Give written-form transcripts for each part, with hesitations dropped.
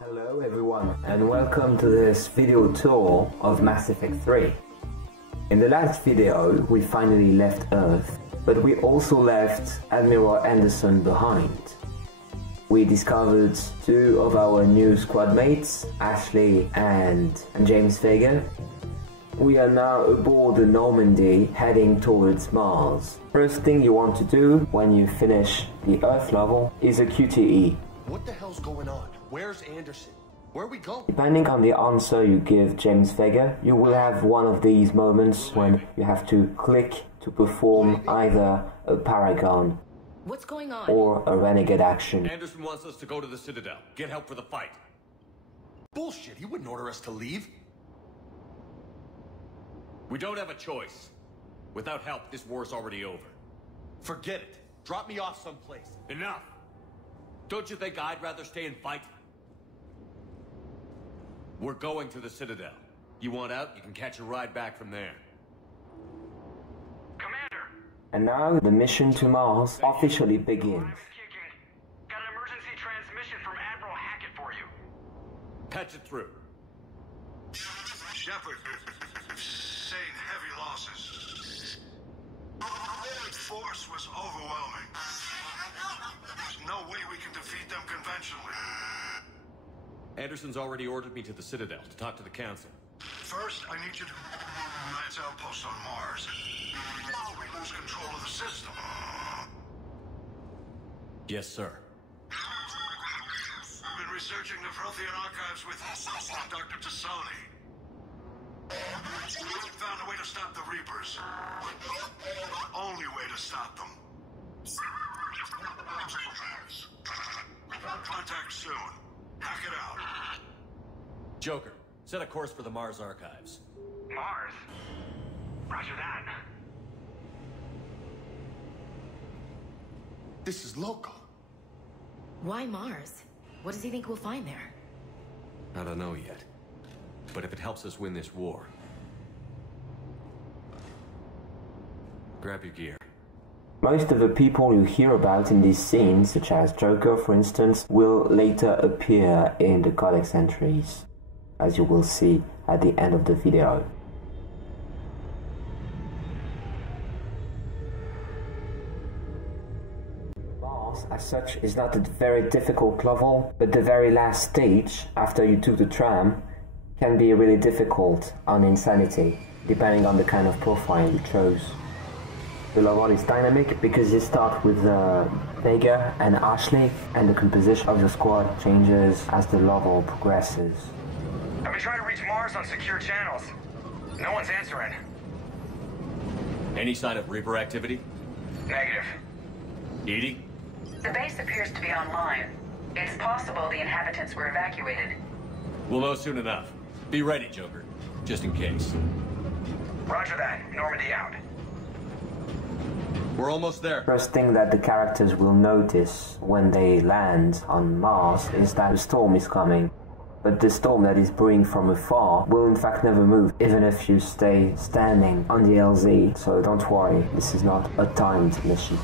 Hello everyone and welcome to this video tour of Mass Effect 3. In the last video we finally left Earth, but we also left Admiral Anderson behind. We discovered two of our new squad mates, Ashley and James Vega. We are now aboard the Normandy heading towards Mars. First thing you want to do when you finish the Earth level is a QTE. What the hell's going on? Where's Anderson? Where are we going? Depending on the answer you give James Vega, you will have one of these moments when you have to click to perform either a Paragon What's going on? or a Renegade action. Anderson wants us to go to the Citadel. Get help for the fight. Bullshit, he wouldn't order us to leave. We don't have a choice. Without help, this war's already over. Forget it. Drop me off someplace. Enough! Don't you think I'd rather stay and fight? We're going to the Citadel. You want out, you can catch a ride back from there. Commander! And now the mission to Mars officially begins. Alarm is kicking. Got an emergency transmission from Admiral Hackett for you. Patch it through. Shepard, saying heavy losses. The force was overwhelming. There's no way we can defeat them conventionally. Anderson's already ordered me to the Citadel to talk to the Council. First, I need you to Alliance outpost on Mars. We lose control of the system. Yes, sir. We've been researching the Prothean archives with Dr. Tassoni. We found a way to stop the Reapers. Only way to stop them. Contact soon. Hack it out. Joker, set a course for the Mars archives. Mars? Roger that. This is local. Why Mars? What does he think we'll find there? I don't know yet. But if it helps us win this war... Grab your gear. Most of the people you hear about in these scenes, such as Joker for instance, will later appear in the codex entries, as you will see at the end of the video. Mars, as such, is not a very difficult level, but the very last stage, after you took the tram, can be really difficult on Insanity, depending on the kind of profile you chose. The level is dynamic because you start with Vega and Ashley, and the composition of your squad changes as the level progresses. I've been trying to reach Mars on secure channels. No one's answering. Any sign of Reaper activity? Negative. Edie? The base appears to be online. It's possible the inhabitants were evacuated. We'll know soon enough. Be ready, Joker. Just in case. Roger that. Normandy out. We're almost there. First thing that the characters will notice when they land on Mars is that a storm is coming. But the storm that is brewing from afar will in fact never move, even if you stay standing on the LZ, so don't worry, this is not a timed mission.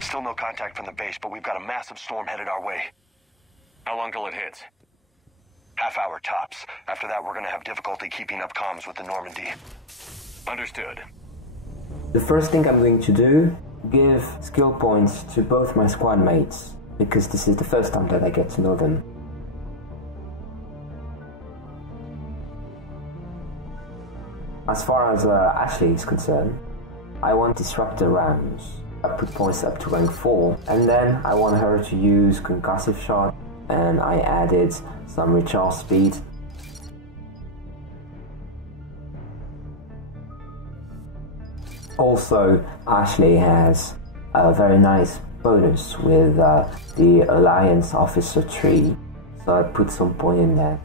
Still no contact from the base, but we've got a massive storm headed our way. How long till it hits? Half hour tops. After that, we're gonna have difficulty keeping up comms with the Normandy. Understood. The first thing I'm going to do, give skill points to both my squad mates, because this is the first time that I get to know them. As far as Ashley is concerned, I want Disruptor rounds. I put points up to rank 4, and then I want her to use Concussive Shot, and I added some recharge speed. Also, Ashley has a very nice bonus with the Alliance Officer tree, so I put some point in that.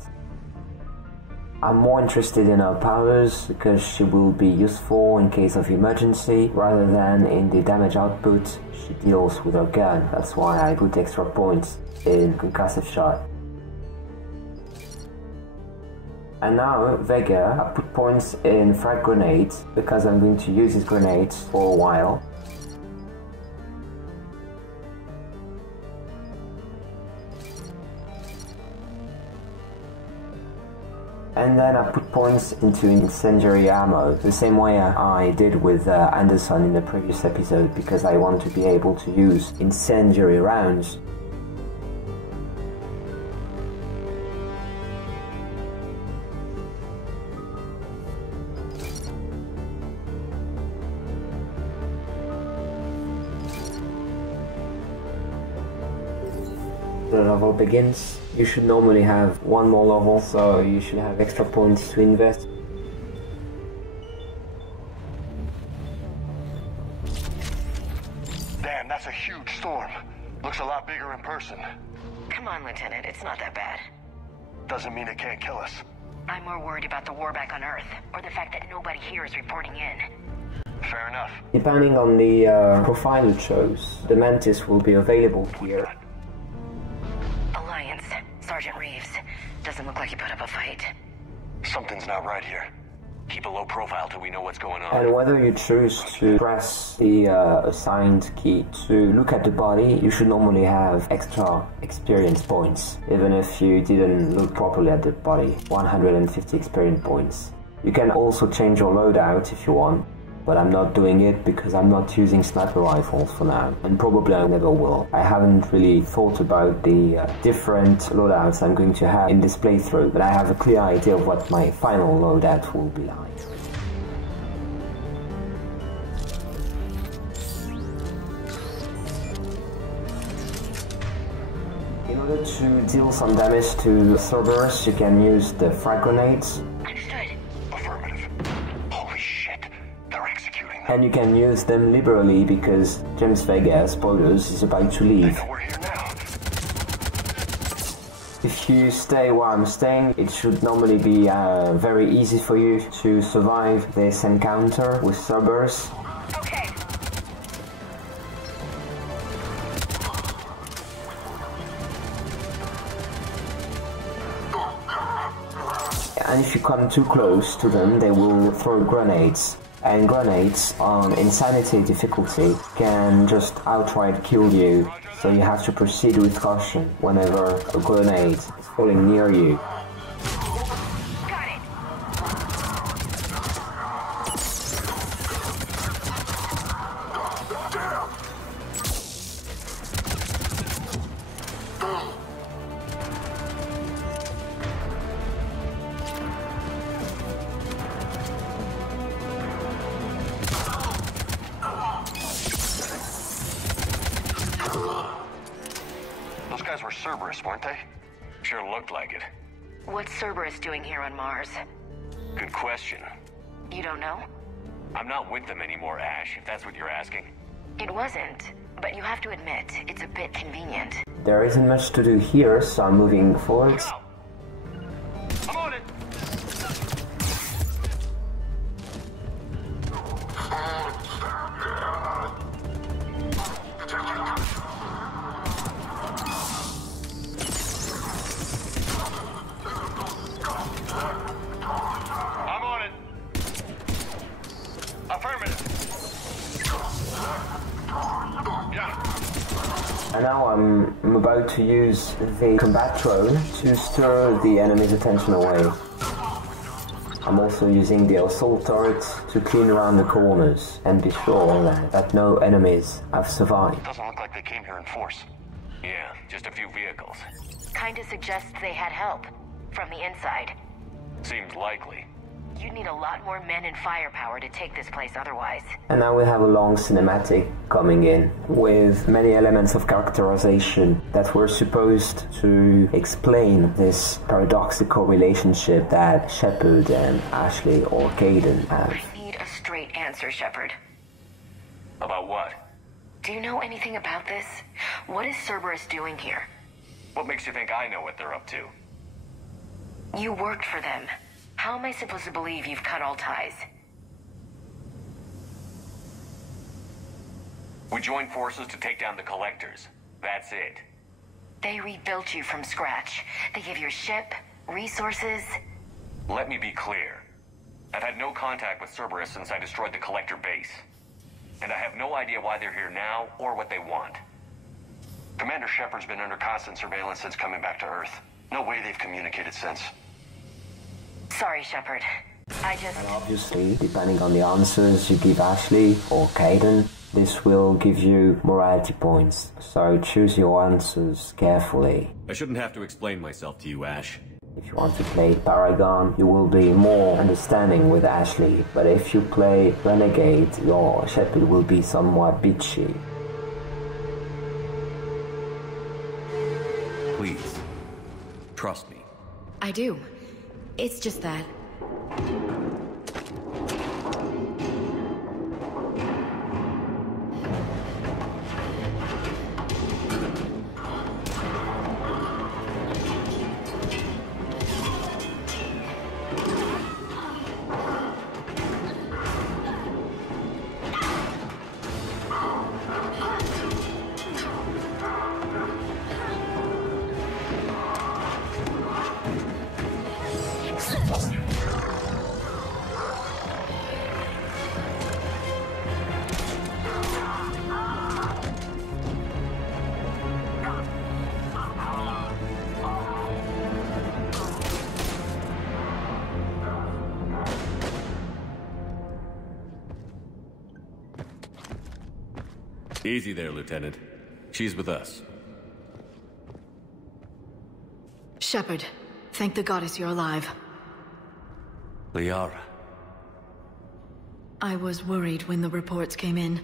I'm more interested in her powers because she will be useful in case of emergency rather than in the damage output she deals with her gun. That's why I put extra points in Concussive Shot. And now, Vega, I put points in frag grenades because I'm going to use these grenades for a while. And then I put points into incendiary ammo, the same way I did with Anderson in the previous episode, because I want to be able to use incendiary rounds. The level begins. You should normally have one more level, so you should have extra points to invest. Damn, that's a huge storm. Looks a lot bigger in person. Come on, Lieutenant, it's not that bad. Doesn't mean it can't kill us. I'm more worried about the war back on Earth, or the fact that nobody here is reporting in. Fair enough. Depending on the profile it shows, the Mantis will be available here. Alliance, Sergeant Reeves. Doesn't look like you put up a fight. Something's not right here. Keep a low profile till we know what's going on. And whether you choose to press the assigned key to look at the body, you should normally have extra experience points, even if you didn't look properly at the body. 150 experience points. You can also change your loadout if you want, but I'm not doing it because I'm not using sniper rifles for now, and probably I never will. I haven't really thought about the different loadouts I'm going to have in this playthrough, but I have a clear idea of what my final loadout will be like. In order to deal some damage to Cerberus, you can use the frag grenades. And you can use them liberally because James Vega, spoilers, is about to leave. We're here now. If you stay where I'm staying, it should normally be very easy for you to survive this encounter with Cerberus. Okay. And if you come too close to them, they will throw grenades. And grenades on Insanity difficulty can just outright kill you, so you have to proceed with caution whenever a grenade is falling near you. Got it. Those guys were Cerberus, weren't they? Sure looked like it. What's Cerberus doing here on Mars? Good question. You don't know? I'm not with them anymore, Ash, if that's what you're asking. It wasn't, but you have to admit, it's a bit convenient. There isn't much to do here, so I'm moving forward. I'm on it! I'm on it! Affirmative! Yeah. And now I'm about to use the combat drone to stir the enemy's attention away. I'm also using the assault turret to clean around the corners and be sure that no enemies have survived. Doesn't look like they came here in force. Yeah, just a few vehicles. Kinda suggests they had help. From the inside. Seems likely. You'd need a lot more men and firepower to take this place otherwise. And now we have a long cinematic coming in, with many elements of characterization that were supposed to explain this paradoxical relationship that Shepard and Ashley or Caden have. I need a straight answer, Shepard. About what? Do you know anything about this? What is Cerberus doing here? What makes you think I know what they're up to? You worked for them. How am I supposed to believe you've cut all ties? We joined forces to take down the Collectors. That's it. They rebuilt you from scratch. They gave your ship, resources. Let me be clear. I've had no contact with Cerberus since I destroyed the Collector base. And I have no idea why they're here now or what they want. Commander Shepard's been under constant surveillance since coming back to Earth. No way they've communicated since. Sorry, Shepard. And obviously, depending on the answers you give Ashley or Caden, this will give you morality points. So choose your answers carefully. I shouldn't have to explain myself to you, Ash. If you want to play Paragon, you will be more understanding with Ashley, but if you play Renegade, your Shepard will be somewhat bitchy. Please, trust me. I do. It's just that... Easy there, Lieutenant. She's with us. Shepard, thank the goddess you're alive. Liara. I was worried when the reports came in.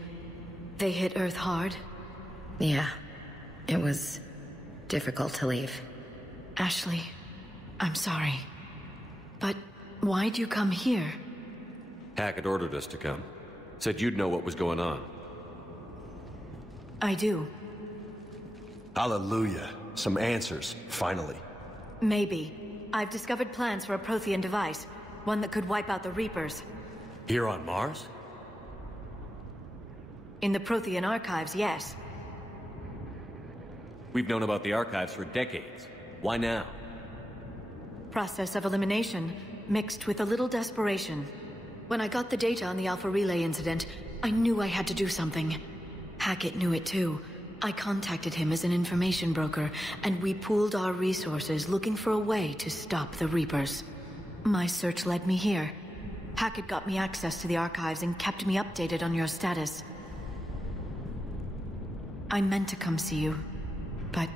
They hit Earth hard. Yeah. It was difficult to leave. Ashley, I'm sorry. But why'd you come here? Hackett ordered us to come. Said you'd know what was going on. I do. Hallelujah. Some answers, finally. Maybe. I've discovered plans for a Prothean device. One that could wipe out the Reapers. Here on Mars? In the Prothean archives, yes. We've known about the archives for decades. Why now? Process of elimination, mixed with a little desperation. When I got the data on the Alpha Relay incident, I knew I had to do something. Hackett knew it too. I contacted him as an information broker, and we pooled our resources looking for a way to stop the Reapers. My search led me here. Hackett got me access to the archives and kept me updated on your status. I meant to come see you, but...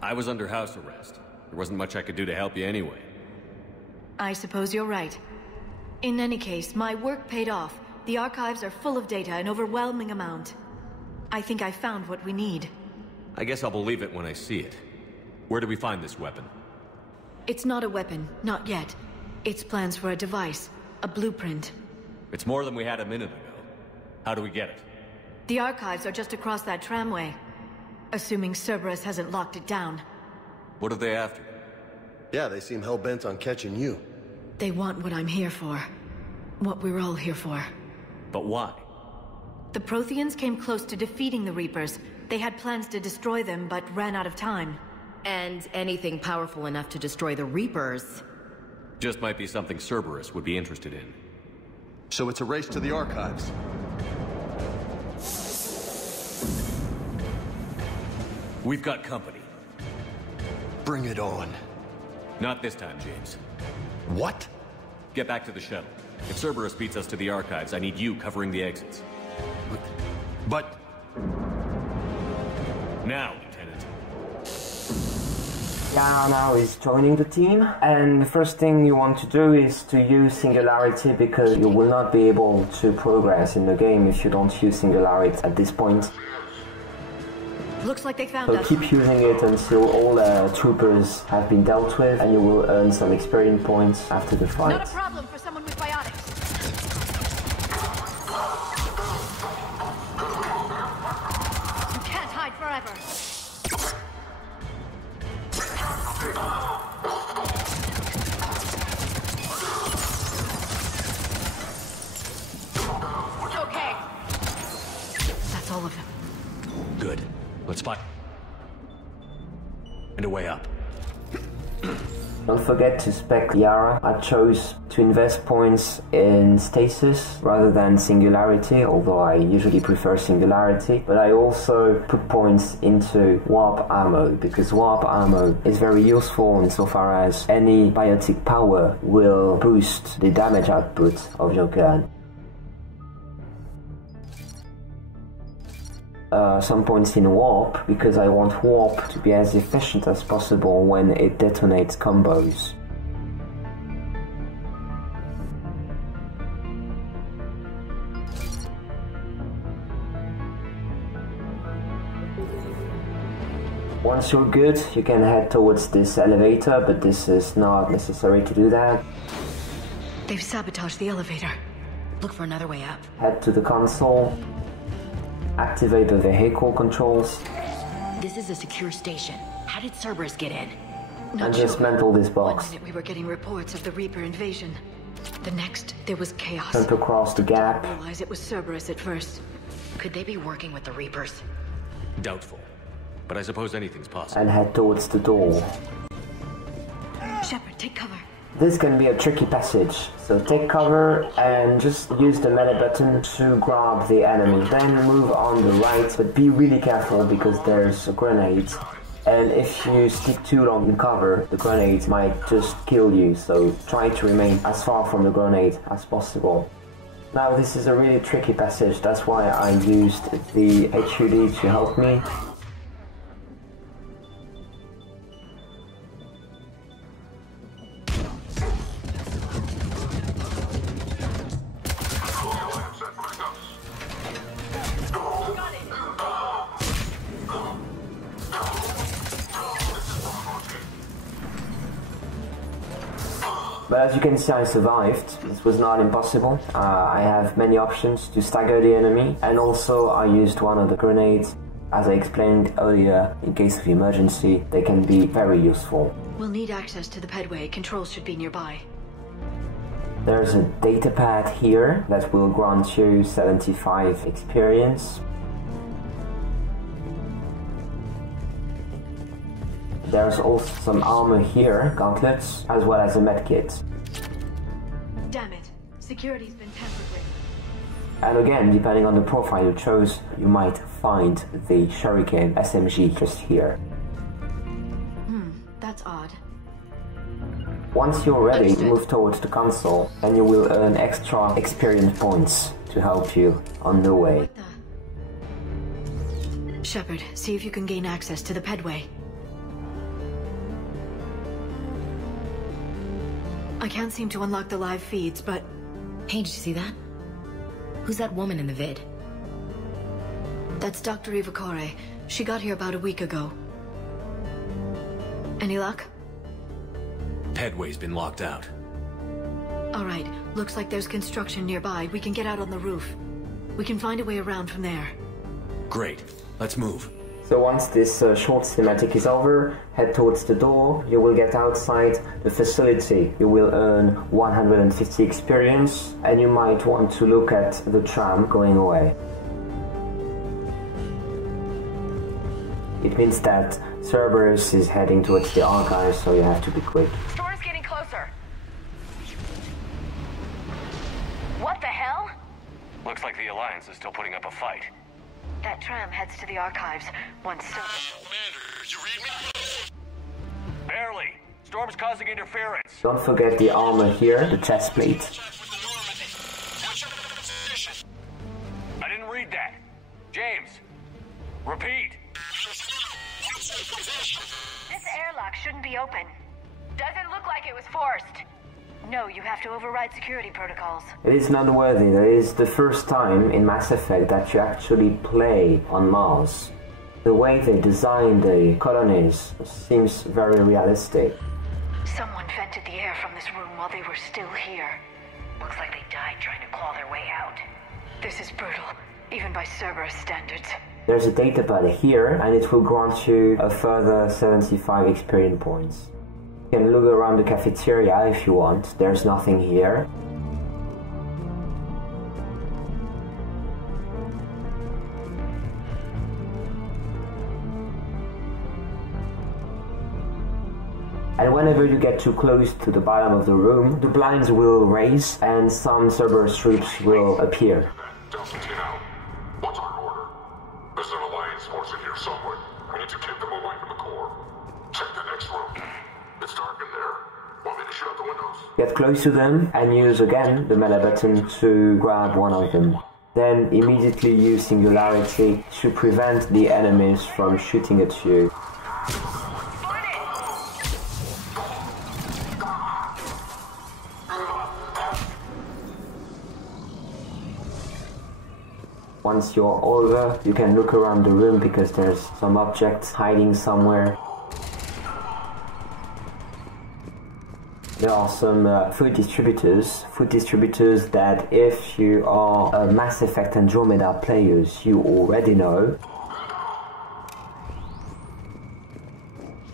I was under house arrest. There wasn't much I could do to help you anyway. I suppose you're right. In any case, my work paid off. The archives are full of data, an overwhelming amount. I think I found what we need. I guess I'll believe it when I see it. Where do we find this weapon? It's not a weapon, not yet. It's plans for a device, a blueprint. It's more than we had a minute ago. How do we get it? The archives are just across that tramway. Assuming Cerberus hasn't locked it down. What are they after? Yeah, they seem hell-bent on catching you. They want what I'm here for. What we're all here for. But why? The Protheans came close to defeating the Reapers. They had plans to destroy them, but ran out of time. And anything powerful enough to destroy the Reapers. Just might be something Cerberus would be interested in. So it's a race to the archives. We've got company. Bring it on. Not this time, James. What? Get back to the shuttle. If Cerberus beats us to the archives, I need you covering the exits. But... Now, Lieutenant. Yeah, now is joining the team, and the first thing you want to do is to use Singularity, because you will not be able to progress in the game if you don't use Singularity at this point. Looks like they found So us. keep using it until all troopers have been dealt with, and you will earn some experience points after the fight. Not a problem for someone with biotics. You can't hide forever. Okay. That's all of them. Good. Let's fight. And a way up. Don't forget to spec Yara. I chose to invest points in stasis rather than singularity, although I usually prefer singularity. But I also put points into warp ammo, because warp ammo is very useful insofar as any biotic power will boost the damage output of your gun. Some points in warp, because I want warp to be as efficient as possible when it detonates combos. Once you're good, you can head towards this elevator, but this is not necessary to do that. They've sabotaged the elevator. Look for another way up. Head to the console. Activate the vehicle controls. This is a secure station. How did Cerberus get in? And dismantle this box. 1 minute we were getting reports of the Reaper invasion. The next, there was chaos. Jump across the gap. I didn't realize it was Cerberus at first. Could they be working with the Reapers? Doubtful. But I suppose anything's possible. And head towards the door. Shepard, take cover. This can be a tricky passage, so take cover and just use the melee button to grab the enemy. Then move on the right, but be really careful because there's a grenade. And if you stick too long in cover, the grenade might just kill you, so try to remain as far from the grenade as possible. Now this is a really tricky passage, that's why I used the HUD to help me. But as you can see, I survived. This was not impossible. I have many options to stagger the enemy, and also I used one of the grenades. As I explained earlier, in case of emergency, they can be very useful. We'll need access to the pedway. Controls should be nearby. There's a data pad here that will grant you 75 experience. There's also some armor here, gauntlets, as well as a medkit. Damn it. Security's been tampered with. And again, depending on the profile you chose, you might find the Shuriken SMG just here. That's odd. Once you're ready, Understood. move towards the console, and you will earn extra experience points to help you on the way. What the? Shepard, see if you can gain access to the pedway. I can't seem to unlock the live feeds, but... Hey, did you see that? Who's that woman in the vid? That's Dr. Ivakore. She got here about a week ago. Any luck? Pedway's been locked out. Alright, looks like there's construction nearby. We can get out on the roof. We can find a way around from there. Great. Let's move. So once this short cinematic is over, head towards the door. You will get outside the facility. You will earn 150 experience, and you might want to look at the tram going away. It means that Cerberus is heading towards the archives, so you have to be quick. Storm's getting closer. What the hell? Looks like the Alliance is still putting up a fight. That tram heads to the archives. Once still. Commander, you read me? Barely. Storm's causing interference. Don't forget the armor here, the chest plate. I didn't read that. James, repeat. This airlock shouldn't be open. Doesn't look like it was forced. No, you have to override security protocols. It is noteworthy that it is the first time in Mass Effect that you actually play on Mars. The way they designed the colonies seems very realistic. Someone vented the air from this room while they were still here. Looks like they died trying to claw their way out. This is brutal, even by Cerberus standards. There's a datapad here, and it will grant you a further 75 experience points. You can look around the cafeteria if you want. There's nothing here. And whenever you get too close to the bottom of the room, the blinds will raise and some Cerberus troops will appear. Delta Team out. What's our order? There's an Alliance force in here somewhere. We need to keep them away from the core. Check the next room. It's dark in there. Want me to shut out the windows? Get close to them and use again the melee button to grab one of them. Then immediately use Singularity to prevent the enemies from shooting at you. Once you're over, you can look around the room because there's some objects hiding somewhere. There are some food distributors that if you are Mass Effect Andromeda players, you already know.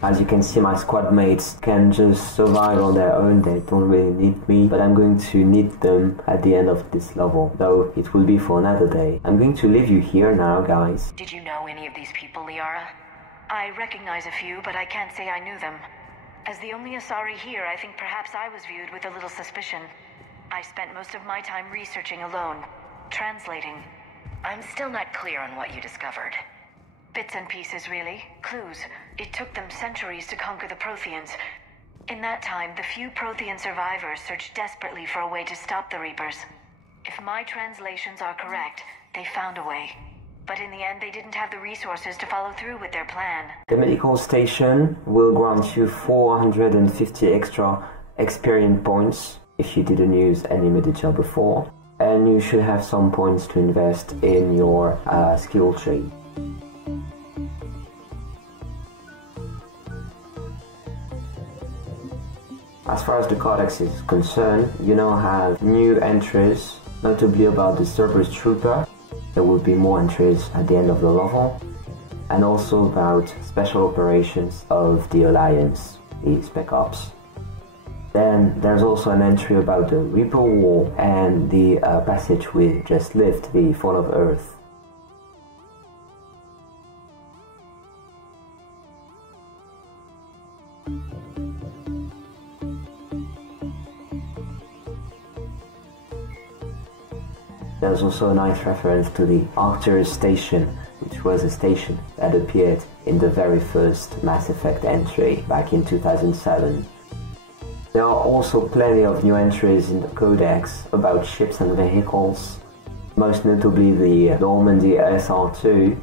As you can see, my squad mates can just survive on their own, they don't really need me, but I'm going to need them at the end of this level, though it will be for another day. I'm going to leave you here now, guys. Did you know any of these people, Liara? I recognize a few, but I can't say I knew them. As the only Asari here, I think perhaps I was viewed with a little suspicion. I spent most of my time researching alone, translating. I'm still not clear on what you discovered. Bits and pieces, really. Clues. It took them centuries to conquer the Protheans. In that time, the few Prothean survivors searched desperately for a way to stop the Reapers. If my translations are correct, they found a way. But in the end, they didn't have the resources to follow through with their plan. The medical station will grant you 450 extra experience points if you didn't use any Medica before. And you should have some points to invest in your skill tree. As far as the Codex is concerned, you now have new entries, notably about the Cerberus Trooper. There will be more entries at the end of the level, and also about special operations of the Alliance, the Spec Ops. Then there's also an entry about the Reaper War and the passage we just left, the Fall of Earth. There's also a nice reference to the Arcturus Station, which was a station that appeared in the very first Mass Effect entry back in 2007. There are also plenty of new entries in the Codex about ships and vehicles, most notably the Normandy SR2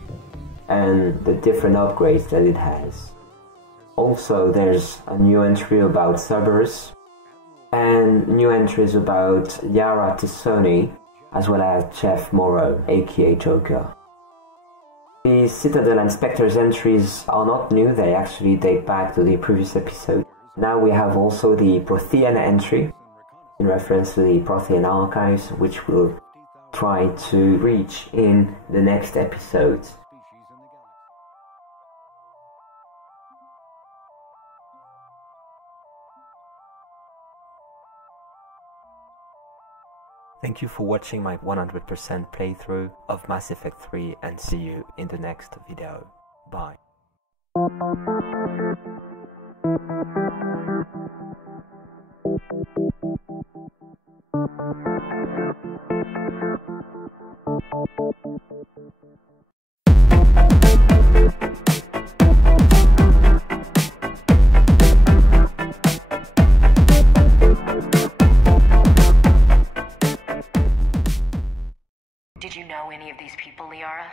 and the different upgrades that it has. Also, there's a new entry about Cerberus and new entries about Yara T'Soni, as well as Chef Morrow, aka Joker. The Citadel and Spectres entries are not new, they actually date back to the previous episode. Now we have also the Prothean entry, in reference to the Prothean archives, which we'll try to reach in the next episode. Thank you for watching my 100% playthrough of Mass Effect 3 and see you in the next video. Bye. Did you know any of these people, Liara?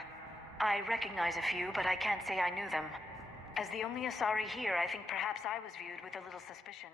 I recognize a few, but I can't say I knew them. As the only Asari here, I think perhaps I was viewed with a little suspicion.